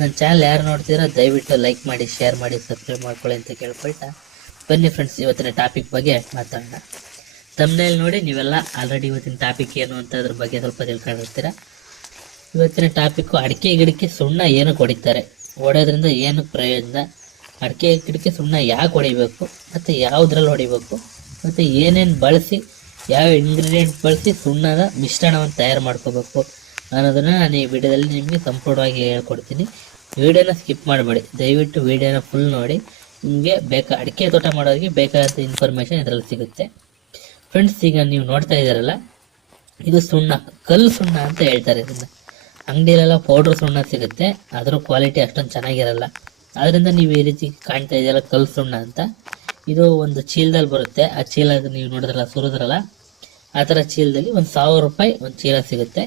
ನನ್ನ ಚಾನಲ್ ಯಾರು ನೋಡ್ತೀರಾ ದಯವಿಟ್ಟು ಲೈಕ್ ಮಾಡಿ, ಶೇರ್ ಮಾಡಿ, ಸಬ್ಸ್ಕ್ರೈಬ್ ಮಾಡ್ಕೊಳ್ಳಿ ಅಂತ ಕೇಳ್ಕೊಳ್ತಾ ಬನ್ನಿ ಫ್ರೆಂಡ್ಸ್, ಇವತ್ತಿನ ಟಾಪಿಕ್ ಬಗ್ಗೆ ಮಾತಾಡೋಣ. ತಮ್ಮನೇಲಿ ನೋಡಿ ನೀವೆಲ್ಲ ಆಲ್ರೆಡಿ ಇವತ್ತಿನ ಟಾಪಿಕ್ ಏನು ಅಂತ ಅದ್ರ ಬಗ್ಗೆ ಸ್ವಲ್ಪ ತಿಳ್ಕೊಂಡಿರ್ತೀರ. ಇವತ್ತಿನ ಟಾಪಿಕ್ಕು ಅಡಿಕೆ ಗಿಡಕ್ಕೆ ಸುಣ್ಣ ಏನಕ್ಕೆ ಹೊಡಿತಾರೆ, ಹೊಡೆಯೋದ್ರಿಂದ ಏನಕ್ಕೆ ಪ್ರಯೋಜನ, ಅಡಿಕೆ ಗಿಡಕ್ಕೆ ಸುಣ್ಣ ಯಾಕೆ ಹೊಡಿಬೇಕು ಮತ್ತು ಯಾವುದ್ರಲ್ಲಿ ಹೊಡಿಬೇಕು ಮತ್ತು ಏನೇನು ಬಳಸಿ ಯಾವ ಇಂಗ್ರೀಡಿಯೆಂಟ್ ಬಳಸಿ ಸುಣ್ಣದ ಮಿಶ್ರಣವನ್ನು ತಯಾರು ಮಾಡ್ಕೋಬೇಕು ಅನ್ನೋದನ್ನು ನಾನು ಈ ವಿಡಿಯೋದಲ್ಲಿ ನಿಮಗೆ ಸಂಪೂರ್ಣವಾಗಿ ಹೇಳ್ಕೊಡ್ತೀನಿ. ವಿಡಿಯೋನ ಸ್ಕಿಪ್ ಮಾಡಬೇಡಿ, ದಯವಿಟ್ಟು ವಿಡಿಯೋನ ಫುಲ್ ನೋಡಿ. ನಿಮಗೆ ಅಡಿಕೆ ತೋಟ ಮಾಡೋರಿಗೆ ಬೇಕಾದ ಇನ್ಫಾರ್ಮೇಷನ್ ಇದರಲ್ಲಿ ಸಿಗುತ್ತೆ. ಫ್ರೆಂಡ್ಸ್, ಈಗ ನೀವು ನೋಡ್ತಾ ಇದ್ದೀರಲ್ಲ, ಇದು ಸುಣ್ಣ, ಕಲ್ಲು ಸುಣ್ಣ ಅಂತ ಹೇಳ್ತಾರೆ. ಇದನ್ನು ಅಂಗಡಿಯಲ್ಲೆಲ್ಲ ಪೌಡ್ರ್ ಸುಣ್ಣ ಸಿಗುತ್ತೆ, ಅದರ ಕ್ವಾಲಿಟಿ ಅಷ್ಟೊಂದು ಚೆನ್ನಾಗಿರಲ್ಲ. ಅದರಿಂದ ನೀವು ಈ ರೀತಿ ಕಾಣ್ತಾ ಇದೆಯಲ್ಲ ಕಲ್ಲು ಸುಣ್ಣ ಅಂತ, ಇದು ಒಂದು ಚೀಲದಲ್ಲಿ ಬರುತ್ತೆ. ಆ ಚೀಲ ನೀವು ನೋಡಿದ್ರಲ್ಲ, ಸುರಿದ್ರಲ್ಲ, ಆ ಥರ ಚೀಲದಲ್ಲಿ ಒಂದು 1000 ರೂಪಾಯಿ ಒಂದು ಚೀಲ ಸಿಗುತ್ತೆ.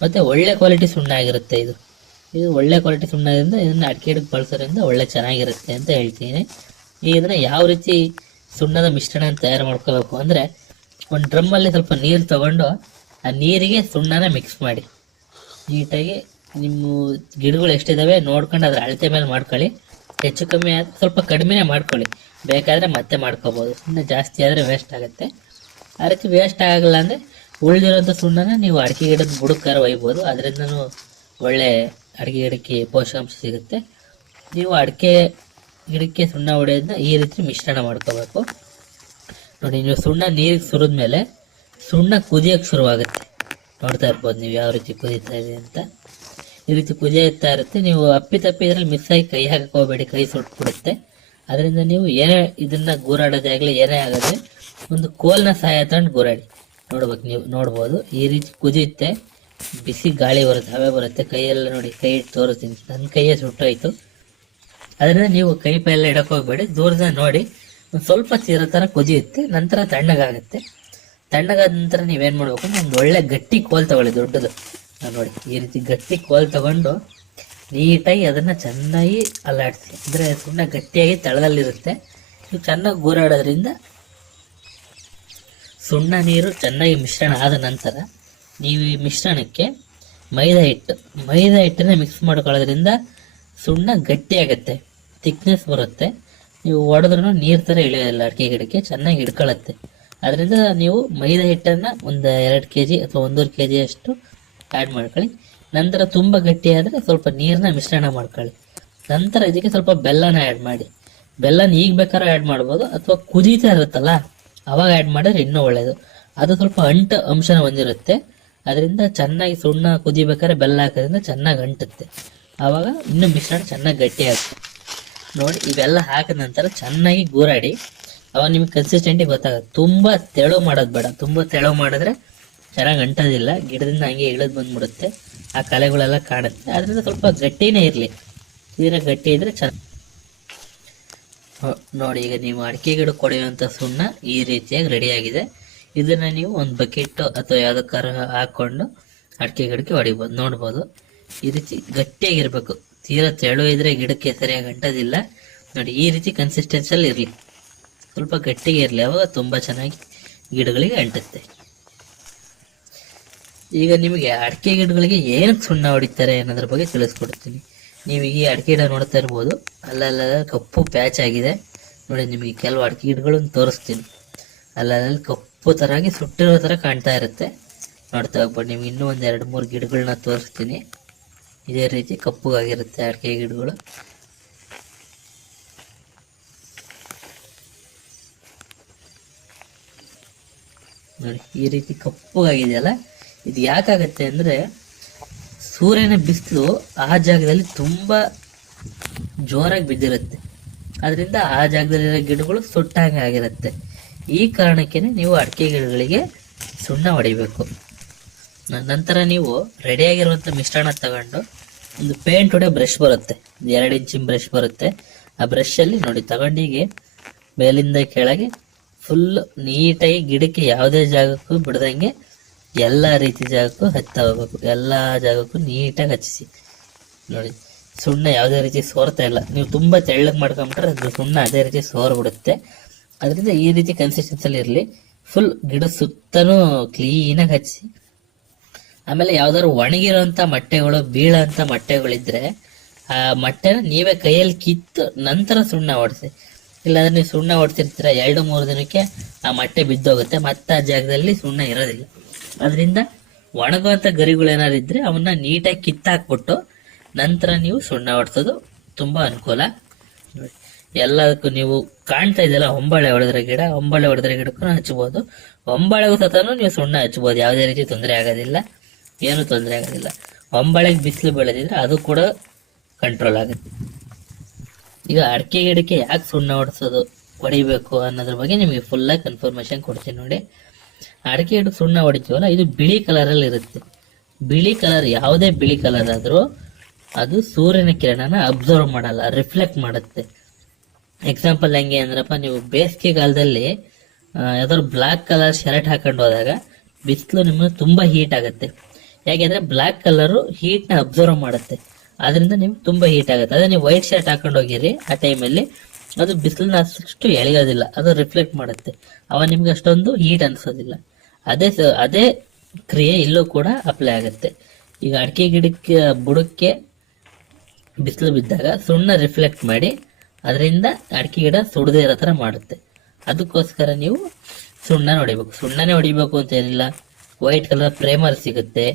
ಮತ್ತು ಒಳ್ಳೆ ಕ್ವಾಲಿಟಿ ಸುಣ್ಣ ಆಗಿರುತ್ತೆ. ಇದು ಒಳ್ಳೆ ಕ್ವಾಲಿಟಿ ಸುಣ್ಣ ಇರೋದ್ರಿಂದ ಇದನ್ನು ಅಡಿಕೆ ಗಿಡಕ್ಕೆ ಬಳಸೋದ್ರಿಂದ ಒಳ್ಳೆ ಚೆನ್ನಾಗಿರುತ್ತೆ ಅಂತ ಹೇಳ್ತೀನಿ. ಈಗ ಇದನ್ನು ಯಾವ ರೀತಿ ಸುಣ್ಣದ ಮಿಶ್ರಣ ತಯಾರು ಮಾಡ್ಕೋಬೇಕು ಅಂದರೆ, ಒಂದು ಡ್ರಮ್ಮಲ್ಲಿ ಸ್ವಲ್ಪ ನೀರು ತಗೊಂಡು ಆ ನೀರಿಗೆ ಸುಣ್ಣನ ಮಿಕ್ಸ್ ಮಾಡಿ ನೀಟಾಗಿ. ನಿಮ್ಮ ಗಿಡಗಳು ಎಷ್ಟಿದ್ದಾವೆ ನೋಡ್ಕೊಂಡು ಅದ್ರ ಅಳತೆ ಮೇಲೆ ಮಾಡ್ಕೊಳ್ಳಿ. ಹೆಚ್ಚು ಕಮ್ಮಿ ಆದರೆ ಸ್ವಲ್ಪ ಕಡಿಮೆನೇ ಮಾಡ್ಕೊಳ್ಳಿ, ಬೇಕಾದರೆ ಮತ್ತೆ ಮಾಡ್ಕೋಬೋದು. ಸುಮ್ಮನೆ ಜಾಸ್ತಿ ಆದರೆ ವೇಸ್ಟ್ ಆಗುತ್ತೆ. ಆ ರೀತಿ ವೇಸ್ಟ್ ಆಗಲ್ಲ ಅಂದರೆ ಉಳಿದಿರೋಂಥ ಸುಣ್ಣನ ನೀವು ಅಡಿಕೆ ಗಿಡದ ಬುಡಕ್ಕಾರ ಒಯ್ಬೋದು. ಅದರಿಂದನೂ ಒಳ್ಳೆ ಅಡಿಕೆ ಗಿಡಕ್ಕೆ ಪೋಷಕಾಂಶ ಸಿಗುತ್ತೆ. ನೀವು ಅಡಿಕೆ ಗಿಡಕ್ಕೆ ಸುಣ್ಣ ಹೊಡೆಯೋದನ್ನ ಈ ರೀತಿ ಮಿಶ್ರಣ ಮಾಡ್ಕೋಬೇಕು. ನೋಡಿ, ನೀವು ಸುಣ್ಣ ನೀರಿಗೆ ಸುರಿದ ಮೇಲೆ ಸುಣ್ಣ ಕುದಿಯೋಕ್ಕೆ ಶುರುವಾಗುತ್ತೆ. ನೋಡ್ತಾ ಇರ್ಬೋದು ನೀವು ಯಾವ ರೀತಿ ಕುದೀತಾ ಇದೆ ಅಂತ. ಈ ರೀತಿ ಕುದಿಯುತ್ತಾ ಇರುತ್ತೆ. ನೀವು ಅಪ್ಪಿತಪ್ಪಿ ಇದರಲ್ಲಿ ಮಿಸ್ ಆಗಿ ಕೈ ಹಾಕಕ್ಕೆ ಹೋಗಬೇಡಿ, ಕೈ ಸುಟ್ಬಿಡುತ್ತೆ. ಅದರಿಂದ ನೀವು ಏನೇ ಇದನ್ನು ಗೂರಾಡೋದೇ ಆಗಲಿ ಏನೇ ಆಗೋದ್ರೆ ಒಂದು ಕೋಲ್ನ ಸಹಾಯ ತಗೊಂಡು ಗೂರಾಡಿ ನೋಡ್ಬೇಕು. ನೀವು ನೋಡ್ಬೋದು ಈ ರೀತಿ ಕುದಿಯುತ್ತೆ, ಬಿಸಿ ಗಾಳಿ ಬರುತ್ತೆ, ಹವೆ ಬರುತ್ತೆ. ಕೈಯೆಲ್ಲ ನೋಡಿ, ಕೈ ಇಟ್ಟು ತೋರಿಸ್ತೀನಿ, ನನ್ನ ಕೈಯೇ ಸುಟ್ಟೋಯ್ತು. ಅದರಿಂದ ನೀವು ಕೈ ಪೈಯೆಲ್ಲ ಇಡಕ್ಕೆ ಹೋಗ್ಬೇಡಿ, ದೂರದ ನೋಡಿ. ಒಂದು ಸ್ವಲ್ಪ ತೀರೋ ಥರ ಕುದಿಯುತ್ತೆ, ನಂತರ ತಣ್ಣಗಾಗುತ್ತೆ. ತಣ್ಣಗಾದ ನಂತರ ನೀವೇನು ಮಾಡಬೇಕು ಅಂದ್ರೆ ಒಂದು ಒಳ್ಳೆ ಗಟ್ಟಿ ಕೋಲ್ ತಗೊಳ್ಳಿ, ದೊಡ್ಡದು. ನೋಡಿ, ಈ ರೀತಿ ಗಟ್ಟಿ ಕೋಲ್ ತಗೊಂಡು ನೀಟಾಗಿ ಅದನ್ನು ಚೆನ್ನಾಗಿ ಅಲ್ಲಾಡಿಸಿ. ಅಂದರೆ ಸುಣ್ಣ ಗಟ್ಟಿಯಾಗಿ ತಳದಲ್ಲಿರುತ್ತೆ. ನೀವು ಚೆನ್ನಾಗಿ ಗೂರಾಡೋದ್ರಿಂದ ಸುಣ್ಣ ನೀರು ಚೆನ್ನಾಗಿ ಮಿಶ್ರಣ ಆದ ನಂತರ ನೀವು ಈ ಮಿಶ್ರಣಕ್ಕೆ ಮೈದಾ ಹಿಟ್ಟನ್ನ ಮಿಕ್ಸ್ ಮಾಡ್ಕೊಳ್ಳೋದ್ರಿಂದ ಸುಣ್ಣ ಗಟ್ಟಿಯಾಗುತ್ತೆ, ಥಿಕ್ನೆಸ್ ಬರುತ್ತೆ. ನೀವು ಹೊಡೆದ್ರೂ ನೀರು ಥರ ಇಳಿಯೋದಿಲ್ಲ, ಅಡಿಕೆ ಗಿಡಕ್ಕೆ ಚೆನ್ನಾಗಿ ಹಿಡ್ಕೊಳ್ಳುತ್ತೆ. ಅದರಿಂದ ನೀವು ಮೈದಾ ಹಿಟ್ಟನ್ನು ಒಂದು 2 kg ಅಥವಾ 1.5 kg ಅಷ್ಟು ಆ್ಯಡ್ ಮಾಡ್ಕೊಳ್ಳಿ. ನಂತರ ತುಂಬ ಗಟ್ಟಿ ಆದರೆ ಸ್ವಲ್ಪ ನೀರನ್ನ ಮಿಶ್ರಣ ಮಾಡ್ಕೊಳ್ಳಿ. ನಂತರ ಇದಕ್ಕೆ ಸ್ವಲ್ಪ ಬೆಲ್ಲನ ಆ್ಯಡ್ ಮಾಡಿ. ಬೆಲ್ಲನ ಈಗ ಬೇಕಾದ್ರೂ ಆ್ಯಡ್ ಮಾಡ್ಬೋದು, ಅಥವಾ ಕುದೀತಾ ಇರುತ್ತಲ್ಲ ಅವಾಗ ಆ್ಯಡ್ ಮಾಡಿದ್ರೆ ಇನ್ನೂ ಒಳ್ಳೆಯದು. ಅದು ಸ್ವಲ್ಪ ಅಂಟು ಅಂಶನ ಹೊಂದಿರುತ್ತೆ. ಅದರಿಂದ ಚೆನ್ನಾಗಿ ಸುಣ್ಣ ಕುದಿಬೇಕಾದ್ರೆ ಬೆಲ್ಲ ಹಾಕೋದ್ರಿಂದ ಚೆನ್ನಾಗಿ ಅಂಟುತ್ತೆ. ಆವಾಗ ಇನ್ನೂ ಮಿಶ್ರಣ ಚೆನ್ನಾಗಿ ಗಟ್ಟಿ ಆಗುತ್ತೆ. ನೋಡಿ, ಇವೆಲ್ಲ ಹಾಕಿದ ನಂತರ ಚೆನ್ನಾಗಿ ಗೂರಾಡಿ. ಅವಾಗ ನಿಮ್ಗೆ ಕನ್ಸಿಸ್ಟೆಂಟಿಗೆ ಗೊತ್ತಾಗುತ್ತೆ. ತುಂಬ ತೆಳು ಮಾಡೋದು ಬೇಡ, ತುಂಬ ತೆಳು ಮಾಡಿದ್ರೆ ಚೆನ್ನಾಗಿ ಅಂಟೋದಿಲ್ಲ, ಗಿಡದಿಂದ ಹಂಗೆ ಇಳಿದು ಬಂದ್ಬಿಡುತ್ತೆ, ಆ ಕಲೆಗಳೆಲ್ಲ ಕಾಣುತ್ತೆ. ಅದರಿಂದ ಸ್ವಲ್ಪ ಗಟ್ಟಿನೇ ಇರಲಿ, ತೀರಾ ಗಟ್ಟಿ ಇದ್ರೆ ಚೆನ್ನಾಗಿ. ನೋಡಿ, ಈಗ ನೀವು ಅಡಿಕೆ ಗಿಡಕ್ಕೆ ಹೊಡೆಯುವಂಥ ಸುಣ್ಣ ಈ ರೀತಿಯಾಗಿ ರೆಡಿಯಾಗಿದೆ. ಇದನ್ನು ನೀವು ಒಂದು ಬಕೆಟ್ ಅಥವಾ ಯಾವುದಕ್ಕಾರ ಹಾಕ್ಕೊಂಡು ಅಡಿಕೆ ಗಿಡಕ್ಕೆ ಹೊಡಿಬೋದು. ನೋಡ್ಬೋದು, ಈ ರೀತಿ ಗಟ್ಟಿಯಾಗಿರ್ಬೇಕು, ತೀರಾ ತೆಳು ಇದ್ರೆ ಗಿಡಕ್ಕೆ ಸರಿಯಾಗಿ ಅಂಟೋದಿಲ್ಲ. ನೋಡಿ, ಈ ರೀತಿ ಕನ್ಸಿಸ್ಟೆನ್ಸಿಯಲ್ಲಿ ಇರಲಿ, ಸ್ವಲ್ಪ ಗಟ್ಟಿಗೆ ಇರಲಿ, ಅವಾಗ ತುಂಬ ಚೆನ್ನಾಗಿ ಗಿಡಗಳಿಗೆ ಅಂಟುತ್ತೆ. ಈಗ ನಿಮಗೆ ಅಡಿಕೆ ಗಿಡಗಳಿಗೆ ಏನಕ್ಕೆ ಸುಣ್ಣ ಹೊಡಿತಾರೆ ಅನ್ನೋದ್ರ ಬಗ್ಗೆ ತಿಳಿಸ್ಕೊಡ್ತೀನಿ. ನೀವು ಈ ಅಡಿಕೆ ಗಿಡ ನೋಡ್ತಾ ಇರ್ಬೋದು, ಅಲ್ಲೆಲ್ಲ ಕಪ್ಪು ಪ್ಯಾಚ್ ಆಗಿದೆ. ನೋಡಿ, ನಿಮಗೆ ಕೆಲವು ಅಡಿಕೆ ಗಿಡಗಳನ್ನು ತೋರಿಸ್ತೀನಿ. ಅಲ್ಲಲ್ಲಿ ಕಪ್ಪು ಥರಾಗಿ ಸುಟ್ಟಿರೋ ಥರ ಕಾಣ್ತಾ ಇರುತ್ತೆ. ನೋಡ್ತಾ ಹೋಗ್ಬೋದು. ನಿಮ್ಗೆ ಇನ್ನೂ ಒಂದು 2-3 ಗಿಡಗಳನ್ನ ತೋರಿಸ್ತೀನಿ. ಇದೇ ರೀತಿ ಕಪ್ಪುಗಾಗಿರುತ್ತೆ ಅಡಿಕೆ ಗಿಡಗಳು. ನೋಡಿ, ಈ ರೀತಿ ಕಪ್ಪುಗಾಗಿದೆಯಲ್ಲ, ಇದು ಯಾಕಾಗತ್ತೆ ಅಂದರೆ ಸೂರ್ಯನ ಬಿಸಿಲು ಆ ಜಾಗದಲ್ಲಿ ತುಂಬ ಜೋರಾಗಿ ಬಿದ್ದಿರುತ್ತೆ. ಅದರಿಂದ ಆ ಜಾಗದಲ್ಲಿರೋ ಗಿಡಗಳು ಸುಟ್ಟಂಗೆ ಆಗಿರುತ್ತೆ. ಈ ಕಾರಣಕ್ಕೆ ನೀವು ಅಡಿಕೆ ಗಿಡಗಳಿಗೆ ಸುಣ್ಣ ಹೊಡಿಬೇಕು. ನಂತರ ನೀವು ರೆಡಿಯಾಗಿರುವಂಥ ಮಿಶ್ರಣ ತಗೊಂಡು ಒಂದು ಪೇಂಟ್ ಹೊಡೆ ಬ್ರಷ್ ಬರುತ್ತೆ, 2 ಇಂಚಿನ ಬ್ರಷ್ ಬರುತ್ತೆ. ಆ ಬ್ರಷಲ್ಲಿ ನೋಡಿ ತಗೊಂಡಿಗೆ ಮೇಲಿಂದ ಕೆಳಗೆ ಫುಲ್ ನೀಟಾಗಿ ಗಿಡಕ್ಕೆ ಯಾವುದೇ ಜಾಗಕ್ಕೂ ಬಿಡ್ದಂಗೆ ಎಲ್ಲ ರೀತಿ ಜಾಗಕ್ಕೂ ಹಚ್ತಾ ಹೋಗ್ಬೇಕು. ಎಲ್ಲ ಜಾಗಕ್ಕೂ ನೀಟಾಗಿ ಹಚ್ಚಿಸಿ. ನೋಡಿ, ಸುಣ್ಣ ಯಾವುದೇ ರೀತಿ ಸೋರ್ತಾ ಇಲ್ಲ. ನೀವು ತುಂಬ ತೆಳ್ಳಗೆ ಮಾಡ್ಕೊಂಬಿಟ್ರೆ ಅದು ಸುಣ್ಣ ಅದೇ ರೀತಿ ಸೋರ್ಬಿಡುತ್ತೆ. ಅದರಿಂದ ಈ ರೀತಿ ಕನ್ಸಿಸ್ಟೆನ್ಸಿಯಲ್ಲಿ ಇರಲಿ. ಫುಲ್ ಗಿಡ ಸುತ್ತನೂ ಕ್ಲೀನಾಗಿ ಹಚ್ಚಿ. ಆಮೇಲೆ ಯಾವ್ದಾದ್ರು ಒಣಗಿರೋಂಥ ಮೊಟ್ಟೆಗಳು, ಬೀಳೋಂಥ ಮೊಟ್ಟೆಗಳಿದ್ರೆ ಆ ಮೊಟ್ಟೆನ ನೀವೇ ಕೈಯಲ್ಲಿ ಕಿತ್ತು ನಂತರ ಸುಣ್ಣ ಹೊಡಿಸಿ. ಇಲ್ಲಾಂದ್ರೆ ನೀವು ಸುಣ್ಣ ಹೊಡ್ಸಿರ್ತೀರ 2-3 ದಿನಕ್ಕೆ ಆ ಮೊಟ್ಟೆ ಬಿದ್ದೋಗುತ್ತೆ, ಮತ್ತೆ ಆ ಜಾಗದಲ್ಲಿ ಸುಣ್ಣ ಇರೋದಿಲ್ಲ. ಅದರಿಂದ ಒಣಗುವಂಥ ಗರಿಗಳು ಏನಾದ್ರು ಇದ್ರೆ ಅವನ್ನ ನೀಟಾಗಿ ಕಿತ್ತಾಕ್ಬಿಟ್ಟು ನಂತರ ನೀವು ಸುಣ್ಣ ಹೊಡ್ಸೋದು ತುಂಬಾ ಅನುಕೂಲ. ನೋಡಿ, ಎಲ್ಲದಕ್ಕೂ ನೀವು ಕಾಣ್ತಾ ಇದೆಯಲ್ಲ, ಹೊಂಬಾಳೆ ಹೊಡೆದ್ರೆ ಗಿಡಕ್ಕೂ ಹಚ್ಬೋದು. ಹೊಂಬಾಳೆಗೂ ಸತನು ನೀವು ಸುಣ್ಣ ಹಚ್ಬೋದು, ಯಾವುದೇ ರೀತಿ ತೊಂದರೆ ಆಗೋದಿಲ್ಲ, ಏನು ತೊಂದರೆ ಆಗೋದಿಲ್ಲ. ಹೊಂಬಾಳೆಗೆ ಬಿಸಿಲು ಬೆಳೆದಿದ್ರೆ ಅದು ಕೂಡ ಕಂಟ್ರೋಲ್ ಆಗುತ್ತೆ. ಈಗ ಅಡಿಕೆ ಗಿಡಕ್ಕೆ ಯಾಕೆ ಸುಣ್ಣ ಹೊಡಿಬೇಕು ಅನ್ನೋದ್ರ ಬಗ್ಗೆ ನಿಮಗೆ ಫುಲ್ಲಾಗಿ ಕನ್ಫರ್ಮೇಶನ್ ಕೊಡ್ತೀನಿ ನೋಡಿ. ಅಡಿಕೆ ಗಿಡಕ್ಕೆ ಸುಣ್ಣ ಹೊಡಿತೀವಲ್ಲ, ಇದು ಬಿಳಿ ಕಲರಲ್ಲಿ ಇರುತ್ತೆ. ಬಿಳಿ ಕಲರ್, ಯಾವುದೇ ಬಿಳಿ ಕಲರ್ ಆದರೂ ಅದು ಸೂರ್ಯನ ಕಿರಣನ ಅಬ್ಸರ್ವ್ ಮಾಡಲ್ಲ, ರಿಫ್ಲೆಕ್ಟ್ ಮಾಡುತ್ತೆ. ಎಕ್ಸಾಂಪಲ್ ಹೆಂಗೆ ಅಂದ್ರಪ್ಪ, ನೀವು ಬೇಸಿಗೆಗಾಲದಲ್ಲಿ ಯಾವ್ದಾದ್ರು ಬ್ಲಾಕ್ ಕಲರ್ ಶರ್ಟ್ ಹಾಕೊಂಡು ಹೋದಾಗ ಬಿಸಿಲು ನಿಮಗೆ ತುಂಬಾ ಹೀಟ್ ಆಗುತ್ತೆ. ಯಾಕೆಂದ್ರೆ ಬ್ಲಾಕ್ ಕಲರು ಹೀಟ್ನ ಅಬ್ಸರ್ವ್ ಮಾಡುತ್ತೆ, ಅದರಿಂದ ನಿಮ್ಗೆ ತುಂಬಾ ಹೀಟ್ ಆಗುತ್ತೆ. ಅದೇ ನೀವು ವೈಟ್ ಶರ್ಟ್ ಹಾಕೊಂಡು ಹೋಗಿರಿ, ಆ ಟೈಮಲ್ಲಿ ಅದು ಬಿಸಿಲನ್ನ ಅಷ್ಟು ಎಳೆಯೋದಿಲ್ಲ, ಅದು ರಿಫ್ಲೆಕ್ಟ್ ಮಾಡುತ್ತೆ, ಅವಾಗ ನಿಮ್ಗೆ ಅಷ್ಟೊಂದು ಹೀಟ್ ಅನ್ಸೋದಿಲ್ಲ. ಅದೇ ಕ್ರಿಯೆ ಇಲ್ಲೂ ಕೂಡ ಅಪ್ಲೈ ಆಗುತ್ತೆ. ಈಗ ಅಡಿಕೆ ಗಿಡಕ್ಕೆ ಬುಡಕ್ಕೆ ಬಿಸಿಲು ಬಿದ್ದಾಗ ಸುಣ್ಣ ರಿಫ್ಲೆಕ್ಟ್ ಮಾಡಿ ಅದರಿಂದ ಅಡಿಕೆ ಗಿಡ ಸುಡದೇ ಇರೋ ಥರ ಮಾಡುತ್ತೆ. ಅದಕ್ಕೋಸ್ಕರ ನೀವು ಸುಣ್ಣನೇ ಹೊಡಿಬೇಕು ಅಂತ ಏನಿಲ್ಲ. ವೈಟ್ ಕಲರ್ ಪ್ರೈಮರ್ ಸಿಗುತ್ತೆ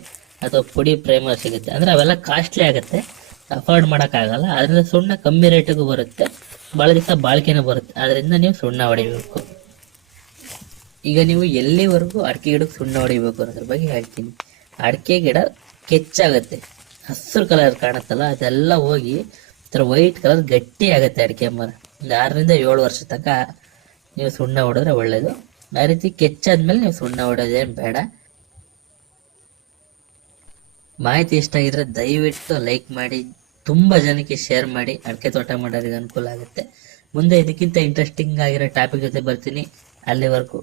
ಅಥವಾ ಪುಡಿ ಪ್ರೈಮರ್ ಸಿಗುತ್ತೆ, ಅಂದ್ರೆ ಅವೆಲ್ಲ ಕಾಸ್ಟ್ಲಿ ಆಗುತ್ತೆ, ಅಫೋರ್ಡ್ ಮಾಡೋಕ್ಕಾಗಲ್ಲ. ಅದರಿಂದ ಸುಣ್ಣ ಕಮ್ಮಿ ರೇಟಿಗೂ ಬರುತ್ತೆ, ಭಾಳ ದಿವಸ ಬಾಳಿಕೆನೂ ಬರುತ್ತೆ. ಅದರಿಂದ ನೀವು ಸುಣ್ಣ ಹೊಡಿಬೇಕು. ಈಗ ನೀವು ಎಲ್ಲಿವರೆಗೂ ಅಡಿಕೆ ಗಿಡಕ್ಕೆ ಸುಣ್ಣ ಹೊಡಿಬೇಕು ಅನ್ನೋದ್ರ ಬಗ್ಗೆ ಹೇಳ್ತೀನಿ. ಅಡಿಕೆ ಗಿಡ ಕೆಚ್ಚಾಗುತ್ತೆ, ಹಸಿರು ಕಲರ್ ಕಾಣುತ್ತಲ್ಲ, ಅದೆಲ್ಲ ಹೋಗಿ ವೈಟ್ ಕಲರ್ ಗಟ್ಟಿ ಆಗುತ್ತೆ ಅಡಿಕೆ ಮರ. 6-7 ವರ್ಷ ತನಕ ನೀವು ಸುಣ್ಣ ಹೊಡೆದ್ರೆ ಒಳ್ಳೇದು. ಆ ರೀತಿ ಕೆಚ್ಚಾದ್ಮೇಲೆ ನೀವು ಸುಣ್ಣ ಹೊಡೋದೇನು ಬೇಡ. ಮಾಹಿತಿ ಇಷ್ಟ ಆಗಿದ್ರೆ ದಯವಿಟ್ಟು ಲೈಕ್ ಮಾಡಿ, ತುಂಬಾ ಜನಕ್ಕೆ ಶೇರ್ ಮಾಡಿ. ಅಡಿಕೆ ತೋಟ ಮಾಡೋರಿಗೆ ಅನುಕೂಲ ಆಗುತ್ತೆ. ಮುಂದೆ ಇದಕ್ಕಿಂತ ಇಂಟ್ರೆಸ್ಟಿಂಗ್ ಆಗಿರೋ ಟಾಪಿಕ್ ಜೊತೆ ಬರ್ತೀನಿ. ಅಲ್ಲಿವರೆಗೂ